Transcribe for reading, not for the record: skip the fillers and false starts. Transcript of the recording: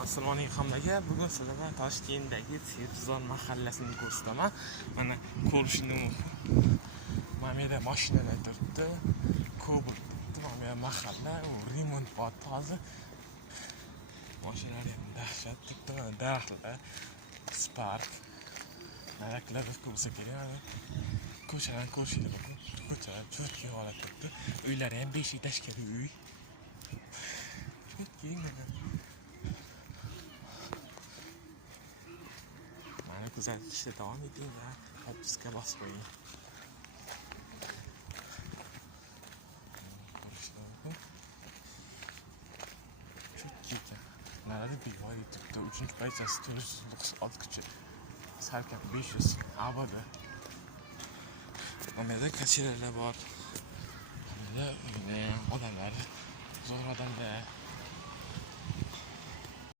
Assalomu alaykum hammaga. Bugun sizlarga Toshkentdagi Sebzor mahallasini ko'rsataman. Mana ko'rishni mana bu yerda mashinalar turibdi. Cobalt turibdi. Mana bu mahalla remont bo'lyapti hozir. Mashinalar ham dahshat turibdi. Mana daraxtlar, Spark. Naraklar ko'rsa kerak. Ko'chalarni ko'rishinglar mumkin. Ko'chalar cho'tki holatda turibdi. Uylar ham 5 etажli uy. Cho'tki kuzatishda davom eting va podpiska bosib qo'ying. Narada bivor turibdi. 3-paychasi 496 kuchi. Salkam 500 ABD. Mana yerda kachiralar bor. Mana odamlar, zo'r odamlar.